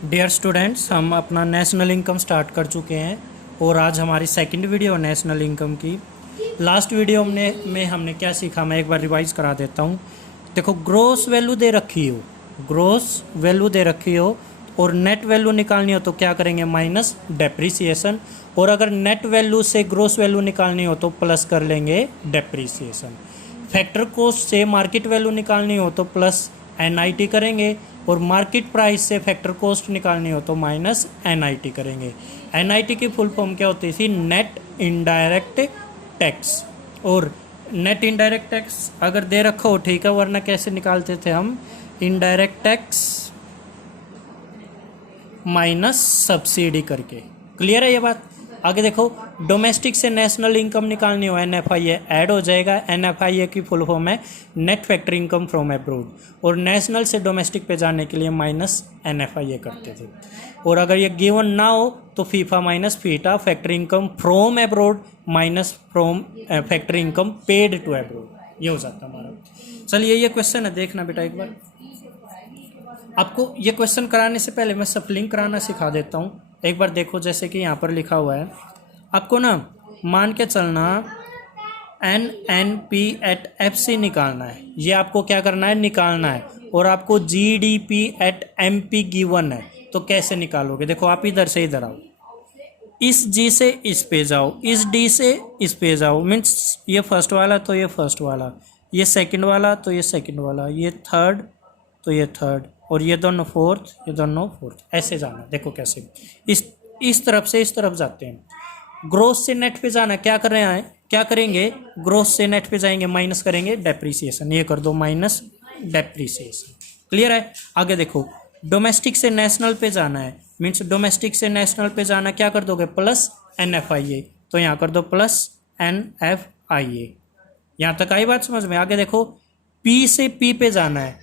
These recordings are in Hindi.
डियर स्टूडेंट्स, हम अपना नेशनल इनकम स्टार्ट कर चुके हैं और आज हमारी सेकंड वीडियो है नेशनल इनकम की। लास्ट वीडियो में हमने क्या सीखा, मैं एक बार रिवाइज करा देता हूँ। देखो, ग्रोस वैल्यू दे रखी हो, ग्रोस वैल्यू दे रखी हो और नेट वैल्यू निकालनी हो तो क्या करेंगे, माइनस डेप्रीसिएशन। और अगर नेट वैल्यू से ग्रोस वैल्यू निकालनी हो तो प्लस कर लेंगे डेप्रीसिएशन। फैक्टर कॉस्ट से मार्केट वैल्यू निकालनी हो तो प्लस एनआईटी करेंगे और मार्केट प्राइस से फैक्टर कॉस्ट निकालनी हो तो माइनस एनआईटी करेंगे। एनआईटी की फुल फॉर्म क्या होती थी, नेट इनडायरेक्ट टैक्स। और नेट इनडायरेक्ट टैक्स अगर दे रखा हो ठीक है, वरना कैसे निकालते थे हम, इनडायरेक्ट टैक्स माइनस सब्सिडी करके। क्लियर है ये बात। आगे देखो, डोमेस्टिक से नेशनल इनकम निकालनी हो एनएफआईए ऐड हो जाएगा। एनएफआईए की फुल फॉर्म है net factor income from abroad, और नेशनल से डोमेस्टिक पे जाने के लिए माइनस एनएफआईए करते थे। और अगर ये गिवन ना हो तो FIFA minus FITA, factor income from abroad minus from factor income paid to abroad, ये हो जाता हमारा। चलिए, ये क्वेश्चन है, देखना बेटा एक बार। आपको ये क्वेश्चन कराने से पहले मैं सफलिंग कराना सिखा देता हूँ। एक बार देखो, जैसे कि यहाँ पर लिखा हुआ है, आपको ना मान के चलना NNP एट FC निकालना है। ये आपको क्या करना है, निकालना है। और आपको GDP एट MP गिवन है, तो कैसे निकालोगे? देखो, आप इधर से इधर आओ, इस G से इस पे जाओ, इस D से इस पे जाओ। मीन्स ये फर्स्ट वाला तो ये फर्स्ट वाला, ये सेकंड वाला तो ये सेकंड वाला, ये थर्ड तो ये थर्ड, और ये दोनों फोर्थ, ये दोनों फोर्थ, ऐसे जाना। देखो कैसे, इस तरफ से इस तरफ जाते हैं। ग्रोस से नेट पे जाना, क्या कर रहे हैं, क्या करेंगे, ग्रोस से नेट पे जाएंगे, माइनस करेंगे डेप्रीसिएशन। ये कर दो माइनस डेप्रीसिएशन। क्लियर है। आगे देखो, डोमेस्टिक से नेशनल पे जाना है, मीन्स डोमेस्टिक से नेशनल पे जाना, क्या कर दोगे, प्लस NFIA, तो यहाँ कर दो प्लस NFIA। यहाँ तक आई बात समझ में। आगे देखो, P से P पे जाना है,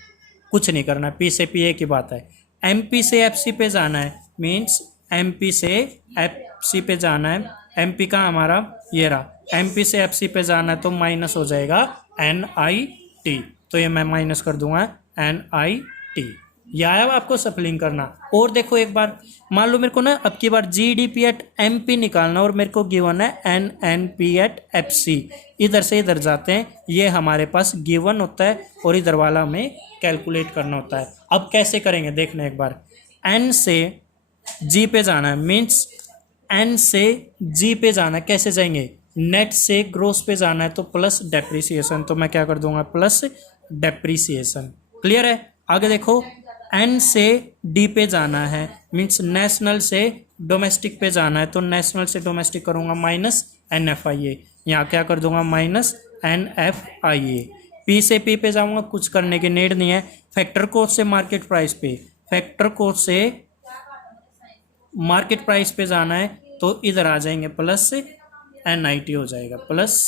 कुछ नहीं करना, P से P की बात है। MP से FC पे जाना है, मीन्स MP से FC पे जाना है। MP का हमारा ये रहा, MP से FC पे जाना है तो माइनस हो जाएगा NIT, तो ये मैं माइनस कर दूंगा NIT। यह आया आपको सफलिंग करना। और देखो एक बार, मान लो मेरे को ना अब की बार GDP एट MP निकालना, और मेरे को गिवन है NNP एट FC। इधर से इधर जाते हैं, ये हमारे पास गिवन होता है और इधर वाला हमें कैलकुलेट करना होता है। अब कैसे करेंगे देखना एक बार। N से G पे जाना है, मीन्स N से G पे जाना है, कैसे जाएंगे, नेट से ग्रोस पे जाना है तो प्लस डेप्रीसिएशन, तो मैं क्या कर दूंगा, प्लस डेप्रीसिएशन। क्लियर है। आगे देखो, N से D पे जाना है, मीन्स नेशनल से डोमेस्टिक पे जाना है, तो नेशनल से डोमेस्टिक करूंगा माइनस NFIA, यहाँ क्या कर दूंगा, माइनस NFIA। P से P पे जाऊंगा, कुछ करने की नीड नहीं है। फैक्टर कॉस्ट से मार्केट प्राइस पे, फैक्टर कॉस्ट से मार्केट प्राइस पे जाना है तो इधर आ जाएंगे, प्लस NIT हो जाएगा, प्लस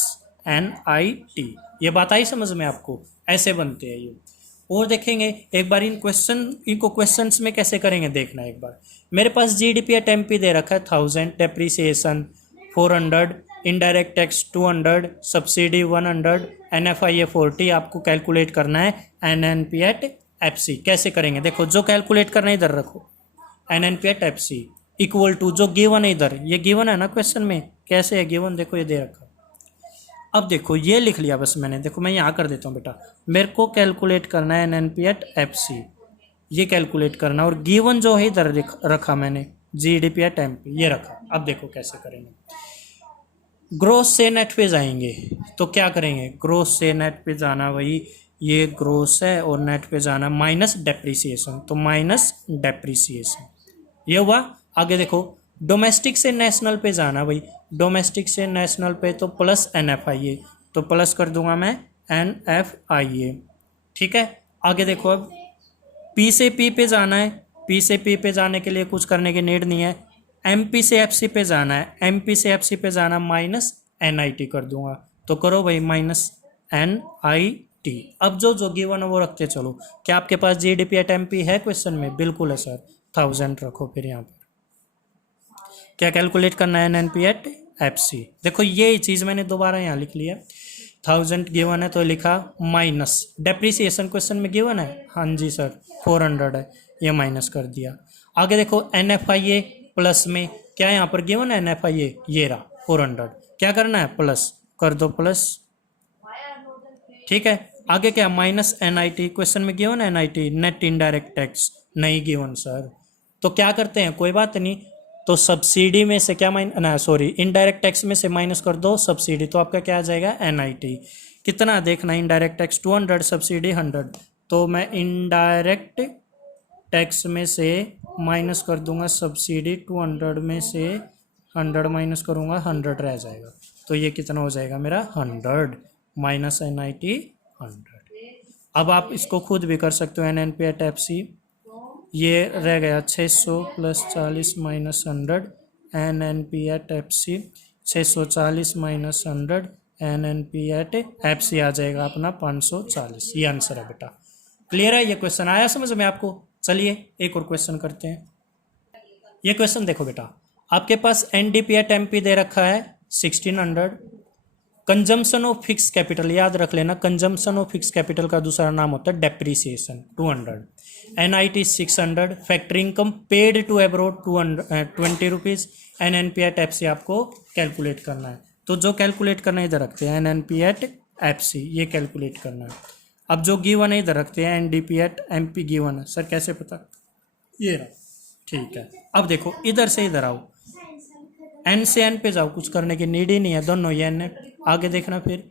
NIT। ये बात आई समझ में आपको, ऐसे बनते हैं ये। और देखेंगे एक बार इनको क्वेश्चंस में कैसे करेंगे, देखना एक बार। मेरे पास GDP एट MP दे रखा है 1000, depreciation 400, indirect tax 200, subsidy 100, NFIA 40। आपको कैलकुलेट करना है NNP एट FC। कैसे करेंगे, देखो, जो कैलकुलेट करना है इधर रखो, NNP at FC equal to जो गिवन है इधर, ये गिवन है ना क्वेश्चन में, कैसे है गिवन, देखो ये दे रखा। अब देखो, ये लिख लिया बस मैंने, देखो मैं यहाँ कर देता हूँ बेटा। मेरे को कैलकुलेट करना है NNP एट FC, ये कैलकुलेट करना, और गिवन जो है इधर रखा मैंने, GDP एट MP, ये रखा। अब देखो कैसे करेंगे। ग्रोस से नेट पे जाएंगे तो क्या करेंगे, ग्रोस से नेट पे जाना, वही ये ग्रोस है, और नेट पे जाना माइनस डेप्रीसिएशन, तो माइनस डेप्रीसिएशन, ये हुआ। आगे देखो, डोमेस्टिक से नेशनल पे जाना, भाई डोमेस्टिक से नेशनल पे तो प्लस NFIA, तो प्लस कर दूंगा मैं NFIA। ठीक है। आगे देखो, अब P से P पे जाना है, P से P पे जाने के लिए कुछ करने की नीड नहीं है। MP से FC पे जाना है, MP से FC पे जाना, माइनस NIT कर दूंगा, तो करो भाई माइनस NIT। अब जो गिवन है वो रखते चलो। क्या आपके पास GDP एट MP है क्वेश्चन में? बिल्कुल है सर, 1000 रखो। फिर यहाँ पर क्या कैलकुलेट करना है, NNP एट FC। देखो, ये चीज़ मैंने दोबारा यहाँ लिख लिया, 1000 गिवन है तो लिखा माइनस डेप्रीसिएशन, क्वेश्चन में गिवन है, हाँ जी सर 400 है, ये माइनस कर दिया। आगे देखो NFIA प्लस में क्या यहाँ पर गिवन है NFIA, ये रहा 400, क्या करना है प्लस कर दो प्लस, ठीक है। आगे क्या माइनस NIT, क्वेश्चन में गिवन है NIT नेट इनडायरेक्ट टैक्स, नहीं गिवन सर, तो क्या करते हैं कोई बात नहीं, तो सब्सिडी में से क्या इनडायरेक्ट टैक्स में से माइनस कर दो सब्सिडी, तो आपका क्या आ जाएगा NIT, कितना देखना इनडायरेक्ट टैक्स 200 सब्सिडी 100, तो मैं इनडायरेक्ट टैक्स में से माइनस कर दूंगा सब्सिडी 200 में से 100 माइनस करूंगा 100 रह जाएगा, तो ये कितना हो जाएगा मेरा 100 माइनस NIT 100। अब आप इसको खुद भी कर सकते हो NNP एट FC, ये रह गया 600 plus 40 minus 100 NNP at FC, 640 minus 100 NNP at FC आ जाएगा अपना 540, ये आंसर है बेटा। क्लियर है, ये क्वेश्चन आया समझ में आपको। चलिए एक और क्वेश्चन करते हैं। ये क्वेश्चन देखो बेटा, आपके पास NDP एट MP दे रखा है 1600, कंजम्पशन ऑफ फिक्स कैपिटल याद रख लेना, कंजम्पशन ऑफ फिक्स कैपिटल का दूसरा नाम होता है depreciation 200, NIT 600, factory income paid to abroad 20 rupees, NNP at FC आपको कैलकुलेट करना है, तो जो कैलकुलेट करना है इधर रखते हैं NNP एट FC, ये कैलकुलेट करना है। अब जो गिवन है इधर रखते हैं NDP एट MP गिवन है, सर कैसे पता, ये रहा, ठीक है। अब देखो इधर से इधर आओ, N से N पे जाओ, कुछ करने की नीड ही नहीं है, दोनों ये N है। आगे देखना फिर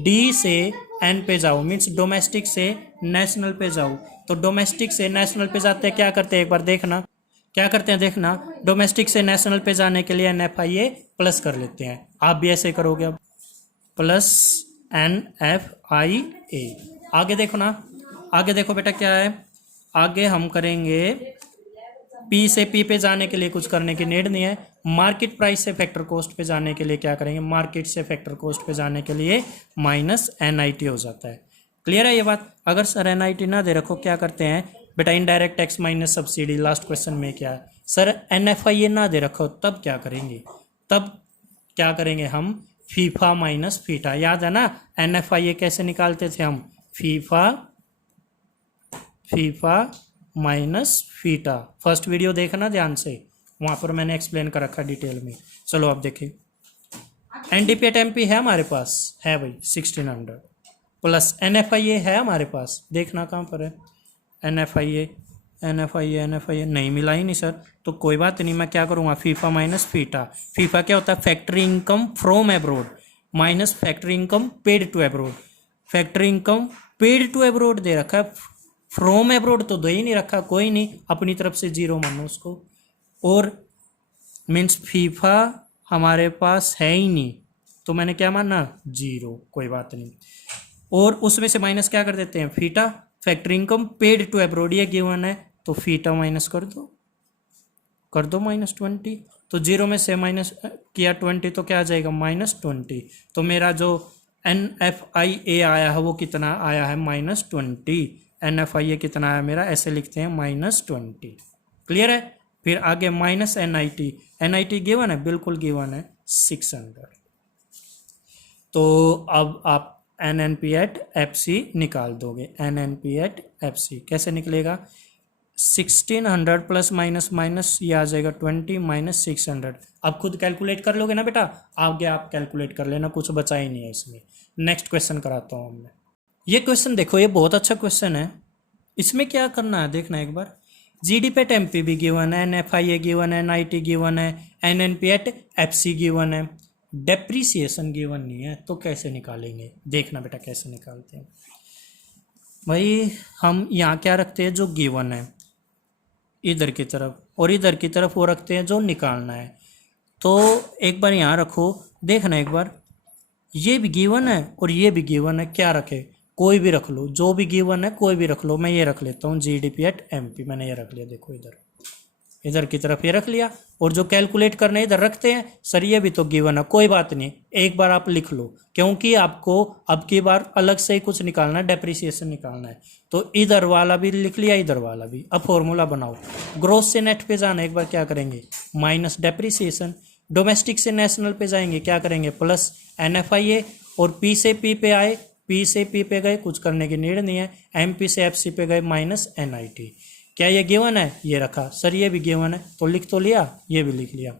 D से N पे जाओ, मीन्स डोमेस्टिक से नेशनल पे जाओ, तो डोमेस्टिक से नेशनल पे जाते हैं क्या करते हैं एक बार देखना, क्या करते हैं देखना, डोमेस्टिक से नेशनल पे जाने के लिए NFIA प्लस कर लेते हैं, आप भी ऐसे करोगे, अब प्लस NFIA। आगे देखो ना, आगे देखो बेटा क्या है, आगे हम करेंगे P से P पे जाने के लिए कुछ करने की नीड नहीं है, मार्केट प्राइस से फैक्टर कॉस्ट पे जाने के लिए क्या करेंगे, मार्केट से फैक्टर कॉस्ट पे जाने के लिए माइनस NIT हो जाता है। क्लियर है ये बात। अगर सर NIT ना दे रखो क्या करते हैं बेटा, indirect tax minus subsidy, last question में क्या है सर NFIA ना दे रखो, तब क्या करेंगे, तब क्या करेंगे हम फीफा माइनस फीटा, याद है ना NFIA कैसे निकालते थे हम, FIFA minus FITA, first video देखना ध्यान से, वहाँ पर मैंने एक्सप्लेन कर रखा डिटेल में। चलो आप देखें, NDP एट MP है हमारे पास, है भाई 1600, प्लस NFIA है हमारे पास, देखना कहाँ पर है NFIA नहीं मिला ही नहीं सर, तो कोई बात नहीं, मैं क्या करूँगा फीफा माइनस फीटा, फीफा क्या होता है factory income from abroad minus factory income paid to abroad, factory income paid to abroad दे रखा है, फ्रॉम एब्रोड तो दे ही नहीं रखा, कोई नहीं अपनी तरफ से जीरो मानो उसको, और मीन्स फीफा हमारे पास है ही नहीं, तो मैंने क्या माना जीरो, कोई बात नहीं, और उसमें से माइनस क्या कर देते हैं FITA, factory income paid to abroad ये गिवन है, तो फीटा माइनस कर दो माइनस 20, तो जीरो में से माइनस किया 20 तो क्या आ जाएगा -20, तो मेरा जो NFIA आया है वो कितना आया है -20, NFIA कितना आया मेरा, ऐसे लिखते हैं -20। क्लियर है। फिर आगे माइनस NIT गिवन है, बिल्कुल गिवन है 600। तो अब आप NNP एट FC निकाल दोगे, NNP एट FC कैसे निकलेगा, 1600 प्लस माइनस माइनस ये आ जाएगा 20 माइनस 600, अब खुद कैलकुलेट कर लोगे ना बेटा, आगे आप कैलकुलेट कर लेना, कुछ बचा ही नहीं है इसमें। नेक्स्ट क्वेश्चन कराता हूँ मैं, ये क्वेश्चन देखो, ये बहुत अच्छा क्वेश्चन है, इसमें क्या करना है देखना एक बार, GDP एट MP भी गिवन है, NFIA गिवन है, NIT गिवन है, NNP एट FC गिवन है, डेप्रीसिएशन गिवन नहीं है, तो कैसे निकालेंगे देखना बेटा कैसे निकालते हैं। भाई हम यहाँ क्या रखते हैं जो गिवन है इधर की तरफ, और इधर की तरफ वो रखते हैं जो निकालना है, तो एक बार यहाँ रखो, देखना एक बार, ये भी गिवन है और ये भी गिवन है, क्या रखे कोई भी रख लो, जो भी गिवन है कोई भी रख लो, मैं ये रख लेता हूँ GDP एट MP, मैंने ये रख लिया, देखो इधर की तरफ ये रख लिया, और जो कैलकुलेट करने इधर रखते हैं सर ये भी तो गिवन है, कोई बात नहीं, एक बार आप लिख लो, क्योंकि आपको अब की बार अलग से ही कुछ निकालना है, डेप्रीसिएशन निकालना है, तो इधर वाला भी लिख लिया, इधर वाला भी। अब फॉर्मूला बनाओ, ग्रोस से नेट पे जाना, एक बार क्या करेंगे माइनस डेप्रीसिएशन, डोमेस्टिक से नेशनल पे जाएंगे क्या करेंगे प्लस NFIA, और P से P पे आए, P से P पे गए, कुछ करने की नीड नहीं है, MP से FC पे गए माइनस NIT। क्या ये गिवन है? ये रखा। सर ये भी गिवन है, तो लिख तो लिया, ये भी लिख लिया।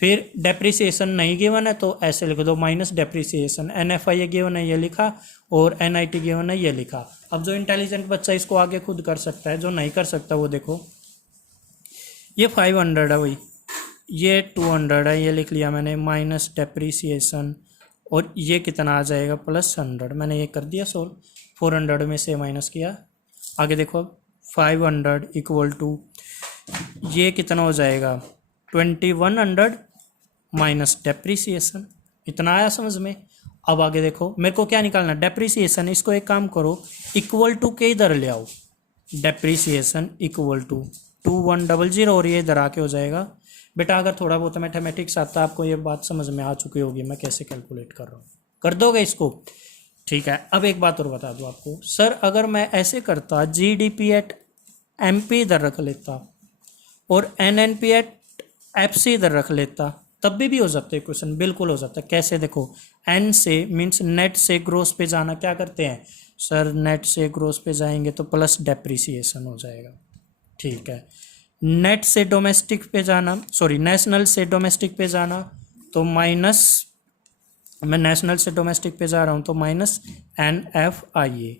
फिर डेप्रिसिएशन नहीं गिवन है तो ऐसे लिख दो माइनस डेप्रिसिएशन। NFI गिवन है, ये लिखा, और NIT गिवन है, ये लिखा। अब जो इंटेलिजेंट बच्चा इसको आगे खुद कर सकता है, जो नहीं कर सकता वो देखो, ये 500 है भाई, ये 200 है, ये लिख लिया मैंने, माइनस डेप्रिसिएशन, और ये कितना आ जाएगा प्लस 100। मैंने ये कर दिया सोल्व, 400 में से माइनस किया। आगे देखो 500 इक्वल टू ये कितना हो जाएगा 2100 माइनस डेप्रिसिएशन। इतना आया समझ में? अब आगे देखो, मेरे को क्या निकालना, डेप्रिसिएशन। इसको एक काम करो, इक्वल टू के इधर ले आओ, डेप्रिसिएशन इक्वल टू 2100, और ये इधर आके हो जाएगा। बेटा अगर थोड़ा बहुत मैथमेटिक्स आता है आपको, ये बात समझ में आ चुकी होगी मैं कैसे कैलकुलेट कर रहा हूँ। कर दोगे इसको? ठीक है। अब एक बात और बता दूँ आपको, सर अगर मैं ऐसे करता, GDP एट MP इधर रख लेता और NNP एट FC इधर रख लेता, तब भी हो जाता है क्वेश्चन, बिल्कुल हो जाता है। कैसे? देखो, N से मीन्स नेट से ग्रोस पे जाना, क्या करते हैं सर, नेट से ग्रोस पे जाएंगे तो प्लस डेप्रिसिएशन हो जाएगा। ठीक है। नेट से डोमेस्टिक पे जाना, सॉरी नेशनल से डोमेस्टिक पे जाना तो माइनस, मैं नेशनल से डोमेस्टिक पे जा रहा हूँ तो माइनस NFIA।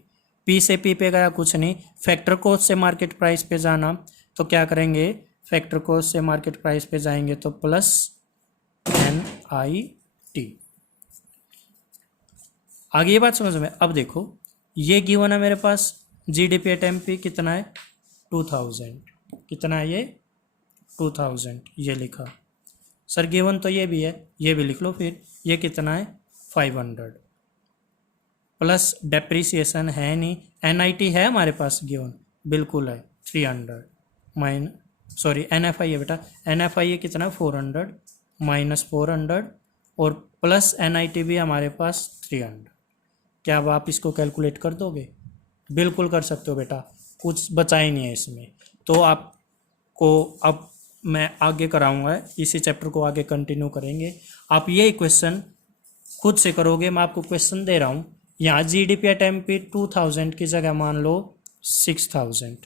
P से P पे गया, कुछ नहीं। फैक्टर कॉस्ट से मार्केट प्राइस पे जाना तो क्या करेंगे, फैक्टर कॉस्ट से मार्केट प्राइस पे जाएंगे तो प्लस NIT। आगे ये बात समझ में? अब देखो ये गिवन है मेरे पास, GDP एट MP कितना है 2000, कितना है ये 2000, ये लिखा। सर गिवन तो ये भी है, ये भी लिख लो। फिर ये कितना है 500 प्लस डेप्रिसिएशन है नहीं, NIT है हमारे पास गिवन, बिल्कुल है 300 सॉरी NFI है बेटा, NFI कितना 400 माइनस 400 और प्लस NIT भी हमारे पास 300। क्या अब आप इसको कैलकुलेट कर दोगे? बिल्कुल कर सकते हो बेटा, कुछ बचा ही नहीं है इसमें। तो आपको अब मैं आगे कराऊंगा, इसी चैप्टर को आगे कंटिन्यू करेंगे। आप ये क्वेश्चन खुद से करोगे, मैं आपको क्वेश्चन दे रहा हूँ। यहाँ GDP एट MP 2000 की जगह मान लो 6000।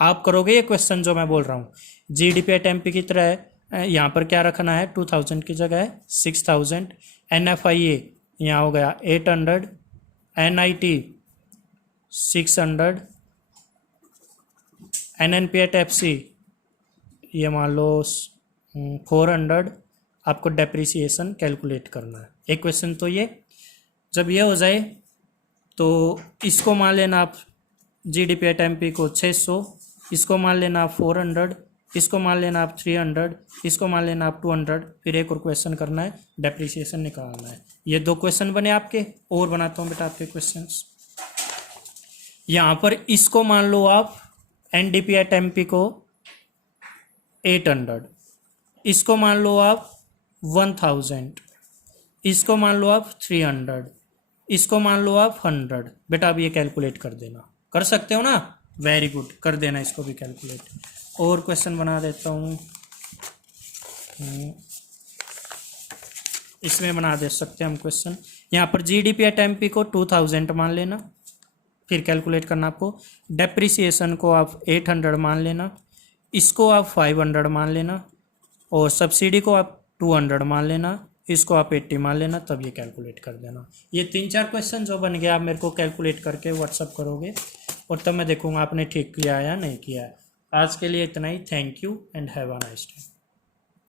आप करोगे ये क्वेश्चन जो मैं बोल रहा हूँ, GDP एट MP की तरह है, यहाँ पर क्या रखना है 2000 की जगह है 6000, NFIA यहाँ हो गया 800, NIT 600, NNP एट FC ये मान लो 400। आपको डेप्रिसिएशन कैलकुलेट करना है। एक क्वेश्चन तो ये, जब ये हो जाए तो इसको मान लेना आप GDP एट MP को 600, इसको मान लेना आप 400, इसको मान लेना आप 300, इसको मान लेना आप 200। फिर एक और क्वेश्चन करना है, डेप्रिसिएशन निकालना है। ये 2 क्वेश्चन बने आपके, और बनाता हूँ बेटा आपके क्वेश्चंस। यहाँ पर इसको मान लो आप NDP एट MP को 800, इसको मान लो आप 1000, इसको मान लो आप 300, इसको मान लो आप 100। बेटा अब ये कैलकुलेट कर देना, कर सकते हो ना? वेरी गुड, कर देना इसको भी कैलकुलेट। और क्वेश्चन बना देता हूँ, इसमें बना दे सकते हैं हम क्वेश्चन। यहाँ पर GDP एट MP को 2000 मान लेना, फिर कैलकुलेट करना आपको। डेप्रिसिएशन को आप 800 मान लेना, इसको आप 500 मान लेना, और सब्सिडी को आप 200 मान लेना, इसको आप 80 मान लेना, तब ये कैलकुलेट कर देना। ये 3-4 क्वेश्चन जो बन गया आप मेरे को कैलकुलेट करके व्हाट्सअप करोगे, और तब मैं देखूंगा आपने ठीक किया या नहीं किया है। आज के लिए इतना ही। Thank you and have a nice day.